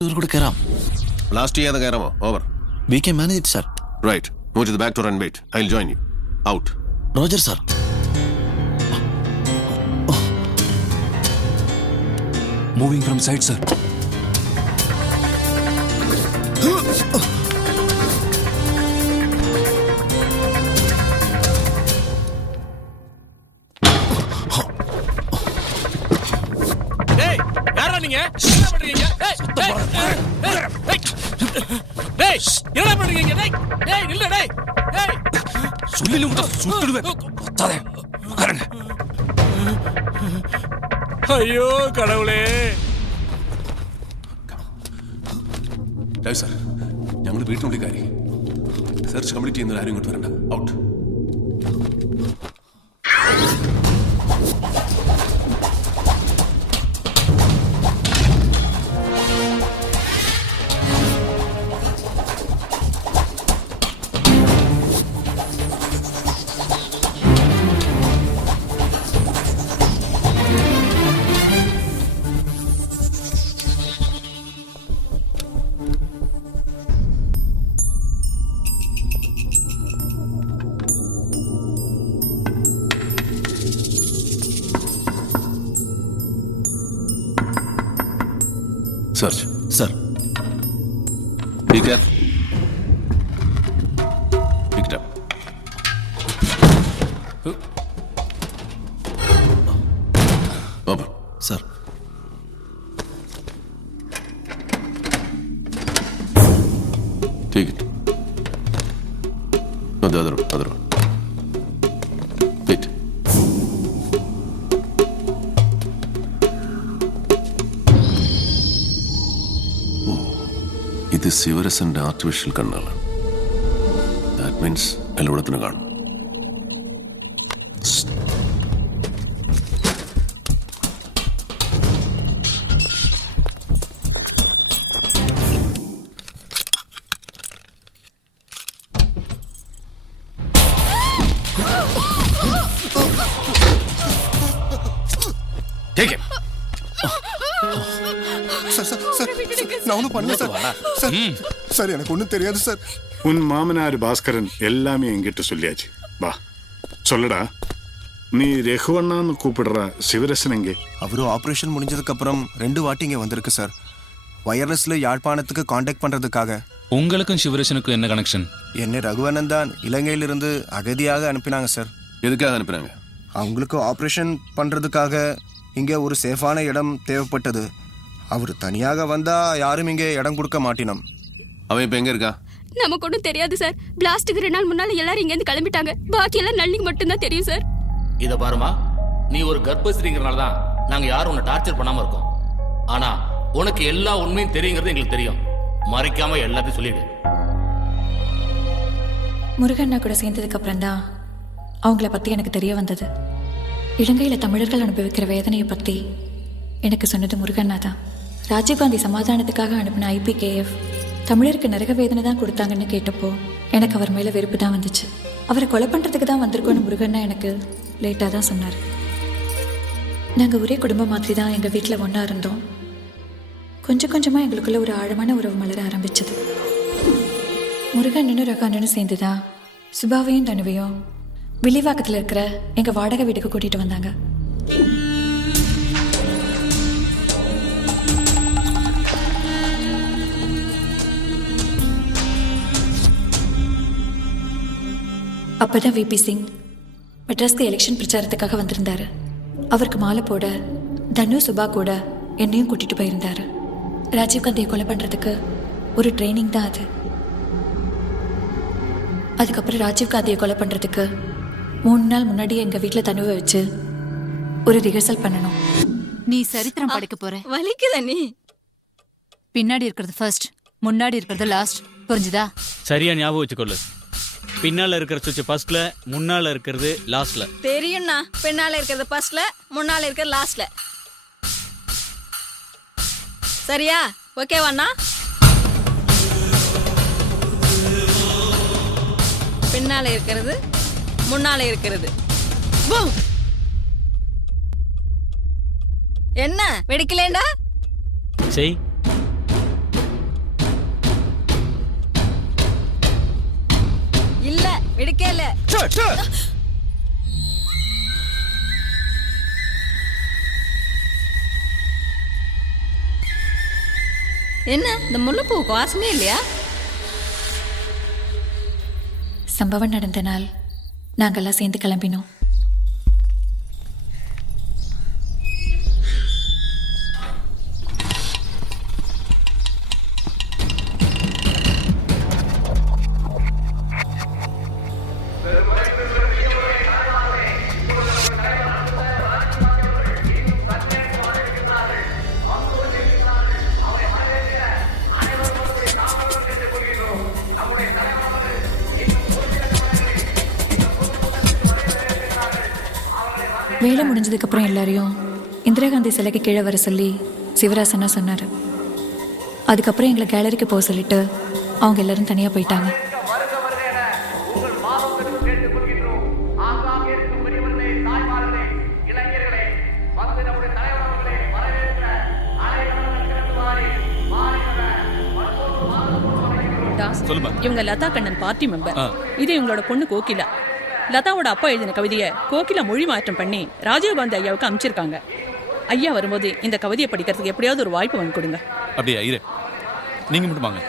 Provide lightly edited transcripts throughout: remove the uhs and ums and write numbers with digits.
Last year the Karamo. Over. We can manage it, sir. Right. Move to the back door and wait. I'll join you. Out. Roger, sir. Moving from side, sir. டேய் யாரா நீங்க என்ன பண்றீங்க டேய் என்ன பண்றீங்க டேய் நில்ல டேய் சொல்லில உங்க சுட்டுடுவேன் பத்தாதே உட்காருங்க ஐயோ கடவுளே Dave sir. ഞങ്ങൾ വീട്ടിനുള്ളിൽ കയറി സെർച്ച് കംപ്ലീറ്റ് ചെയ്യുന്ന ആരും ഇങ്ങോട്ട് വരണ്ട out Search. Sir. Be careful. Pick it up. Open. Sir. Take it. No, the other one. Wait. ഇത് ശിവരസന്റെ ആർട്ടിഫിഷ്യൽ കണ്ണാണ്. ദാറ്റ് മീൻസ് എല്ലായിടത്തിനും കാണും. Take it. நான் ஒன்றும் பண்ணல சார். சார் எனக்கு ஒன்றும் தெரியாது சார். உன் மாமனார் பாஸ்கரன் எல்லாமே என்கிட்ட சொல்லியாச்சு. வா சொல்லடா. நீ ரெகுவண்ணான்னு கூப்பிடுற சிவரசன் எங்கே? அவரும் ஆப்ரேஷன் முடிஞ்சதுக்கு அப்புறம் 2 வாட்டி இங்கே வந்திருக்கு சார். வயர்லெஸ்ல யாழ்ப்பாணத்துக்கு காண்டாக்ட் பண்றதுக்காக. உங்களுக்கும் சிவரசனுக்கும் என்ன கனெக்ஷன்? என்னை ரகுவண்ணன் தான் இலங்கையிலிருந்து அகதியாக அனுப்பினாங்க சார். எதுக்காக அனுப்புறாங்க? அவங்களுக்கு ஆப்ரேஷன் பண்றதுக்காக இங்கே ஒரு சேஃபான இடம் தேவைப்பட்டது. அவர் தனியாக வந்தா யாரும் இங்கே இடம் கொடுக்க மாட்டினோம். அவன் இப்ப எங்க இருக்கா? நமக்கு ஒன்றும் தெரியாது சார். பிளாஸ்டுக்கு 2 நாள் முன்னால எல்லாரும் இங்கேருந்து கிளம்பிட்டாங்க. பாக்கி எல்லாம் நள்ளிக்கு மட்டும்தான் தெரியும் சார். இதை பாருமா, நீ ஒரு கர்ப்பஸ்திரிங்கிறனால தான் நாங்கள் யாரும் உன்னை டார்ச்சர் பண்ணாமல் இருக்கோம். ஆனால் உனக்கு எல்லா உண்மையும் தெரியுங்கிறது எங்களுக்கு தெரியும். மறைக்காம எல்லாத்தையும் சொல்லிடு. முருகண்ணா கூட சேர்ந்ததுக்கு அப்புறம் தான் அவங்கள பற்றி எனக்கு தெரிய வந்தது. இலங்கையில் தமிழர்கள் அனுபவிக்கிற வேதனையை பற்றி எனக்கு சொன்னது முருகண்ணா தான். ராஜீவ்காந்தி சமாதானத்துக்காக அனுப்பின IPKF தமிழருக்கு நரக வேதனை தான் கொடுத்தாங்கன்னு கேட்டப்போ எனக்கு அவர் மேலே வெறுப்பு தான் வந்துச்சு. அவரை கொலை பண்ணுறதுக்கு தான் வந்திருக்கோன்னு முருகண்ணா எனக்கு லேட்டாக தான் சொன்னார். நாங்கள் ஒரே குடும்பம் மாதிரி தான் எங்கள் வீட்டில் ஒன்றா இருந்தோம். கொஞ்சம் கொஞ்சமாக எங்களுக்குள்ள ஒரு ஆழமான உறவு மலர ஆரம்பிச்சது. முருகண்ணனும் ரகாண்ணனும் சேர்ந்து தான் சுபாவையும் தனுவையும் வில்லிவாக்கத்தில் இருக்கிற எங்கள் வாடகை வீட்டுக்கு கூட்டிகிட்டு வந்தாங்க. அப்போதான் VP சிங் மெட்ராஸ்க்கு எலெக்ஷன் பிரச்சாரத்துக்காக வந்திருந்தாரு. அவருக்கு மாலை போட தனு சுபா கூட என்னையும் கூட்டிட்டு போயிருந்தாரு. ராஜீவ்காந்தியை கொலை பண்ணுறதுக்கு ஒரு ட்ரைனிங் தான் அது. அதுக்கப்புறம் ராஜீவ்காந்தியை கொலை பண்ணுறதுக்கு 3 நாள் முன்னாடி எங்கள் வீட்டில் தனுவை வச்சு ஒரு ரிஹர்சல் பண்ணணும். நீ சரித்திரம் படைக்க போற. வலிக்குதா நீ? பின்னாடி இருக்கிறது ஃபர்ஸ்ட், முன்னாடி இருக்கிறது லாஸ்ட். புரிஞ்சுதா? சரியா ஞாபகம் வச்சுக்கொள்ளு. பின்னால இருக்கிற சுவிட்ச் ஃபர்ஸ்ட்ல, முன்னால இருக்கிறது லாஸ்ட்ல. தெரியும்ண்ணா. பின்னால இருக்கிறது ஃபர்ஸ்ட்ல, முன்னால இருக்கிறது லாஸ்ட்ல. சரியா? ஓகேவாண்ணா? பின்னால இருக்கிறது, முன்னால இருக்கிறது. என்ன வெடிக்கலேண்டா? செய். எடுக்கல. என்ன இந்த முல்லைப்பூ வாசமே இல்லையா? சம்பவம் நடந்த நாள் நாங்கெல்லாம் சேர்ந்து கிளம்பினோம். வேலை முடிஞ்சதுக்கப்புறம் எல்லாரையும் இந்திரா காந்தி சிலைக்கு கீழே வர சொல்லி சிவராசனா சொன்னார். அதுக்கப்புறம் எங்களை கேலரிக்கு போக சொல்லிட்டு அவங்க எல்லாரும் தனியாக போயிட்டாங்க. இவங்க லதா கண்ணன் பார்ட்டி மெம்பர். இது இவங்களோட பொண்ணு கோகிலா. லதாவோட அப்பா எழுதின கவிதையை கோகிலா மொழி மாற்றம் பண்ணி ராஜீவ்காந்தி ஐயாவுக்கு அனுப்பிச்சிருக்காங்க. ஐயா வரும்போது இந்த கவிதையை படிக்கிறதுக்கு எப்படியாவது ஒரு வாய்ப்பு வாங்கி கொடுங்க. அப்படியே ஐயரே, நீங்க மட்டும் வாங்க.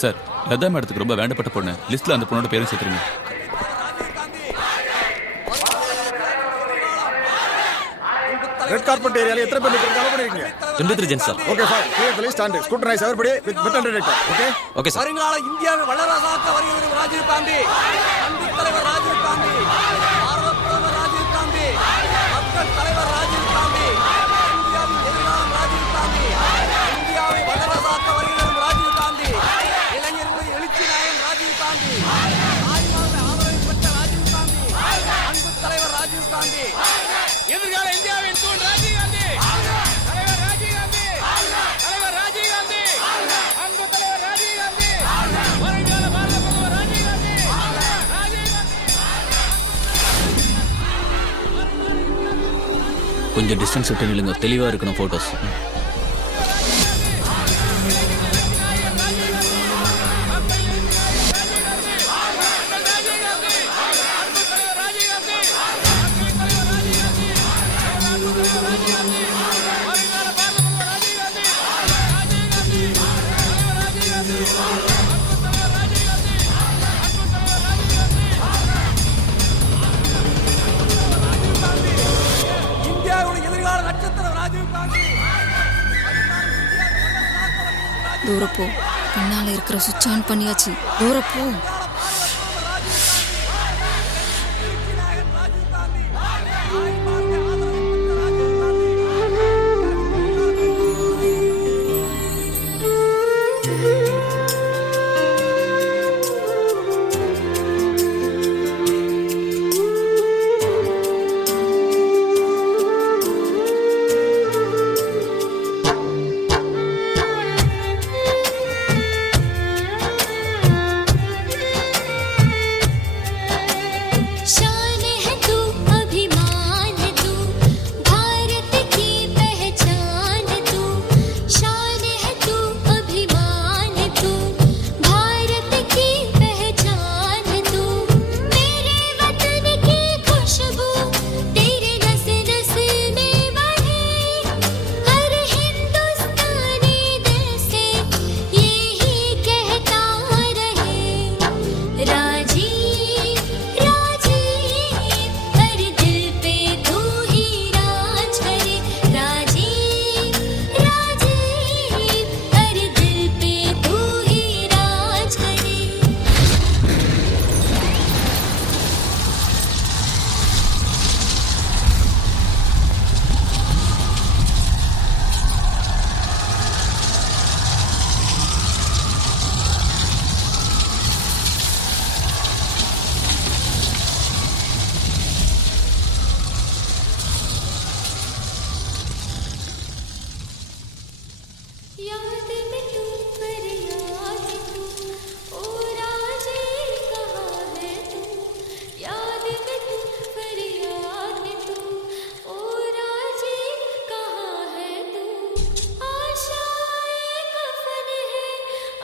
சார், லதா மேடத்துக்கு ரொம்ப வேண்டப்பட்ட பொண்ணு லிஸ்ட்ல அந்த பொண்ணோட பேரும் சேர்த்துருங்க. ரெட் கார்பெட் ஏரியால எத்தனை பேர் நிக்கிறீங்க? கலந்து இருக்கீங்க. 23 ஜென் sir. Okay fine. Clear the list and scrutinise everybody with metal detector. Okay? Okay sir. வருங்கால இந்தியாவை வல்லரசாக்க வருகிற ராஜீவ் காந்தி, அன்பு தலைவர் ராஜீவ் காந்தி, பாரத பிரதமர் ராஜீவ் காந்தி, மக்கள் தலைவர் ராஜீவ் காந்தி, இந்தியாவின் எதிர்காலம் ராஜீவ் காந்தி, இந்தியாவை வல்லரசாக்க வருகிற ராஜீவ் காந்தி, இளைஞர்களின் எழுச்சி நாயகன் ராஜீவ் காந்தி, தாய்மார்களை ஆதரவு பெற்ற ராஜீவ் காந்தி, அன்பு தலைவர் ராஜீவ் காந்தி, எதிர்கால இந்தியாவின் தூண் ராஜீவ் காந்தி, தலைவர் ராஜீவ் காந்தி, தலைவர் ராஜீவ் காந்தி, அன்பு தலைவர் ராஜீவ் காந்தி, வருங்கால பாரத பிரதமர் ராஜீவ் காந்தி, ராஜீவ் காந்தி. கொஞ்சம் டிஸ்டன்ஸ் விட்டு நில்லுங்க, தெளிவா இருக்கணும் போட்டோஸ். இந்தியாவுடைய எதிர்கால நட்சத்திரம் ராஜீவ் காந்தி. தூரப்போ, பின்னால இருக்கிற சுவிட்ச் ஆன் பண்ணியாச்சு. தூரப்போ.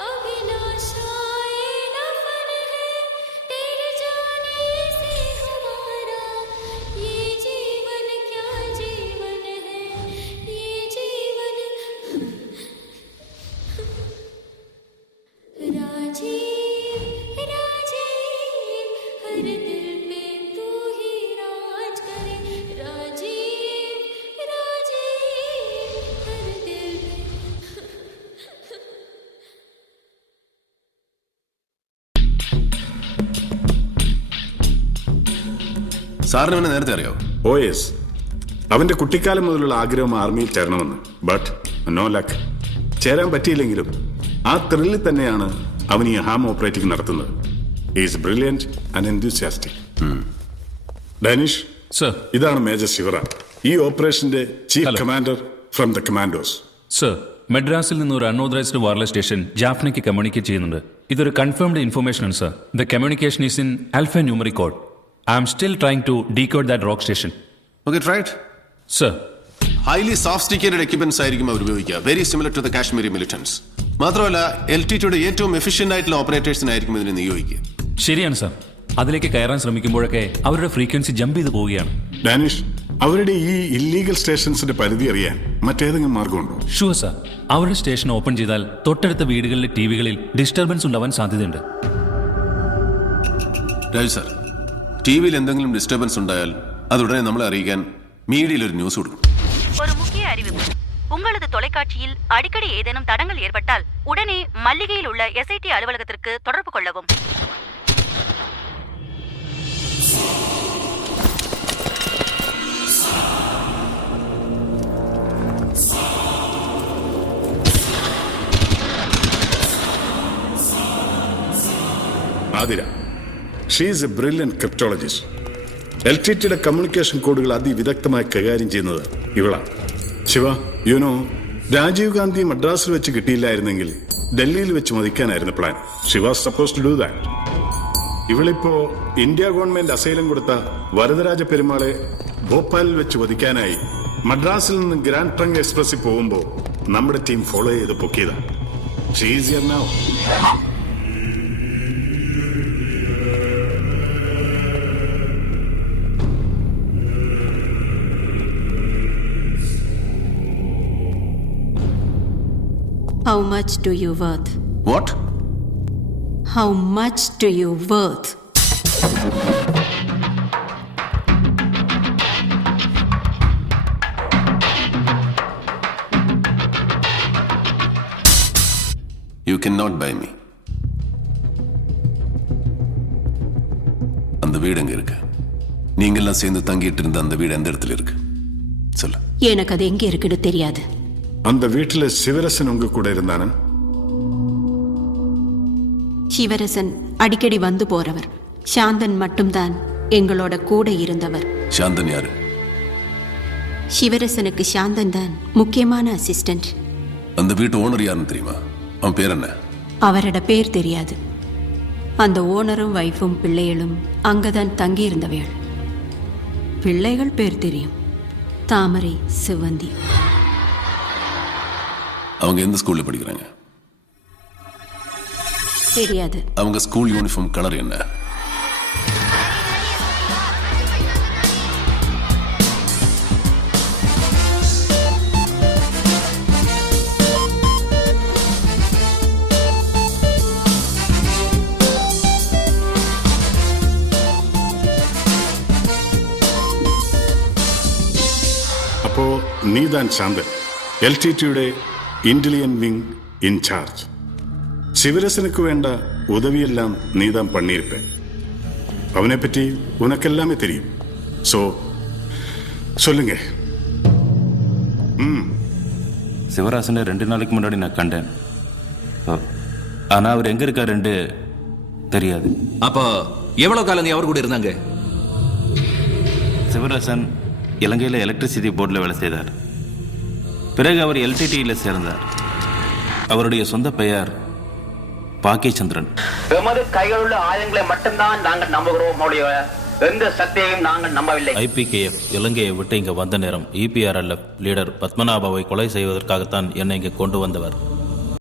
अभिलाषाए नफन है तेरे जाने സാറിന് പിന്നെ നേരത്തെ അറിയാവോ? ഓ യെസ്, അവന്റെ കുട്ടിക്കാലം മുതലുള്ള ആഗ്രഹം ആർമിയിൽ ചേരണമെന്ന്. But no luck. ചേരാൻ പറ്റിയില്ലെങ്കിലും ആ ത്രില്ലിൽ തന്നെയാണ് അവൻ ഈ ഹാം ഓപ്പറേറ്റിംഗ് നടത്തുന്നത്. Is brilliant and enthusiastic. Danish sir, ഇതാണ് മേജർ ശിവറാം, ഈ ഓപ്പറേഷന്റെ chief commander from the commandos. Sir, മദ്രാസിൽ നിന്ന് ഒരു അൺഓതറൈസ്ഡ് വയർലെസ് സ്റ്റേഷൻ ജാഫ്നയ്ക്ക് കമ്മ്യൂണിക്കേറ്റ് ചെയ്യുന്നുണ്ട്. ഇതൊരു കൺഫേംഡ് ഇൻഫർമേഷൻ ആണ് sir. The communication is in alpha numeric code. I am still trying to decode that rock station. Okay, try it. Sir, highly sophisticated equipments ആയിരിക്കും അവർ ഉപയോഗിക്കുക. Very similar to the Kashmiri militants. മാത്രമല്ല LTTയുടെ ഏറ്റവും efficient ആയിട്ടുള്ള ഓപ്പറേറ്റേഴ്സിനായിരിക്കും ഇതിനെ നിയോഗിക്കുക. ശരിയാണ് sir. അതിലേക്ക് കയറാൻ ശ്രമിക്കുമ്പോഴൊക്കെ അവരുടെ ഫ്രീക്വൻസി ജമ്പ് ചെയ്ത് പോവുകയാണ്. ഡാനിഷ്, അവരുടെ ഈ ഇല്ലീഗൽ സ്റ്റേഷൻസിന്റെ പരിധി അറിയാൻ മറ്റേതെങ്കിലും മാർഗമുണ്ടോ? Sure sir. അവരുടെ സ്റ്റേഷൻ ഓപ്പൺ ചെയ്താൽ തൊട്ടടുത്ത വീടുകളിലെ ടിവികളിൽ ഡിസ്റ്റർബൻസ് ഉണ്ടാവാൻ സാധ്യതയുണ്ട്. രാജു സാർ, ടിവിയിൽ എന്തെങ്കിലും ഡിസ്റ്റർബൻസ് ഉണ്ടായാൽ അതുടനെ നമ്മളെ അറിയിക്കാൻ மீடியில் ஒரு நியூஸ் கொடுக்கும். ஒரு முக்கிய அறிவிப்பு. உங்களது தொலைக்காட்சியில் அடிக்கடி ஏதேனும் தடங்கள் ஏற்பட்டால் உடனே மல்லிகையில் உள்ள SIT அலுவலகத்திற்கு தொடர்பு கொள்ளவும். Athira, she is a brilliant cryptologist. LTTയുടെ കമ്മ്യൂണിക്കേഷൻ കോഡുകൾ അതിവിദഗ്ധമായി കൈകാര്യം ചെയ്യുന്നത് ഇവളാണ്. ശിവ, യുനോ, രാജീവ് ഗാന്ധി മദ്രാസിൽ വെച്ച് കിട്ടിയില്ലായിരുന്നെങ്കിൽ ഡൽഹിയിൽ വെച്ച് മതിക്കാനായിരുന്നു plan. She was suppose to do that. ഇവളിപ്പോ ഇന്ത്യ ഗവൺമെന്റ് അസൈലം കൊടുത്ത വരദരാജ പെരുമാളെ ഭോപ്പാലിൽ വെച്ച് വധിക്കാനായി മദ്രാസിൽ നിന്ന് ഗ്രാൻഡ് ട്രങ്ക് എക്സ്പ്രസിൽ പോകുമ്പോൾ നമ്മുടെ ടീം ഫോളോ ചെയ്ത് പൊക്കിയതാണ്. She is here now. How much do you worth? What? How much do you worth? You cannot buy me. அந்த வீடு எங்க இருக்கு? நீங்கெல்லாம் சேர்ந்து தங்கிட்டு இருந்த அந்த வீடு எந்த இடத்துல இருக்கு? சொல்லு. எனக்கு அது எங்க இருக்குன்னு தெரியாது. அந்த வீட்டுல சிவரசன் உங்க கூட இருந்தானா? சிவரசன் அடிக்கடி வந்து போறவர். சாந்தன் மட்டும்தான் எங்களோட கூட இருந்தவர். சாந்தன் யாரு? சிவரசனுக்கு சாந்தன் தான் முக்கியமான அசிஸ்டன்ட். அந்த வீட்டு ஓனர் யாருன்னு தெரியுமா? அவன் பேர் என்ன? அவரோட பேர் தெரியாது. அந்த ஓனரும் வைஃபும் பிள்ளைகளும் அங்கதான் தங்கி இருந்தவைகள். பிள்ளைகள் பேர் தெரியும், தாமரை, சிவந்தி. அவங்க எந்த ஸ்கூல்ல படிக்கிறாங்க? தெரியாது. அவங்க ஸ்கூல் யூனிஃபார்ம் கலர் என்ன? അപ്പോ നീതാൻ ശാന്തൻ, LTTയുടെ ഇന്റലിജന്റ് വിങ് ഇൻചാർജ്. சிவரசனுக்கு வேண்ட உதவியெல்லாம் நீதான் பண்ணியிருப்பேன். அவனை பற்றி உனக்கெல்லாமே தெரியும். ஸோ சொல்லுங்க. சிவராசனை 2 நாளைக்கு முன்னாடி நான் கண்டேன். ஆனால் அவர் எங்கே இருக்காருன்னு தெரியாது. அப்போ எவ்வளோ காலம் நீ அவர் கூட இருந்தாங்க? சிவராசன் இலங்கையில் எலக்ட்ரிசிட்டி போர்டில் வேலை செய்தார். பிறகு அவர் LTTயில் சேர்ந்தார். அவருடைய சொந்த பெயர் பாக்கியச்சந்திரன். எமது கையில் உள்ள ஆயுதங்களை மட்டும்தான் நாங்கள் நம்புகிறோம். எந்த சக்தியையும் நாங்கள் நம்பவில்லை. IPKF இலங்கையை விட்டு இங்கே வந்த நேரம் EPRLF லீடர் பத்மநாபாவை கொலை செய்வதற்காகத்தான் என்னை இங்கே கொண்டு வந்தவர்.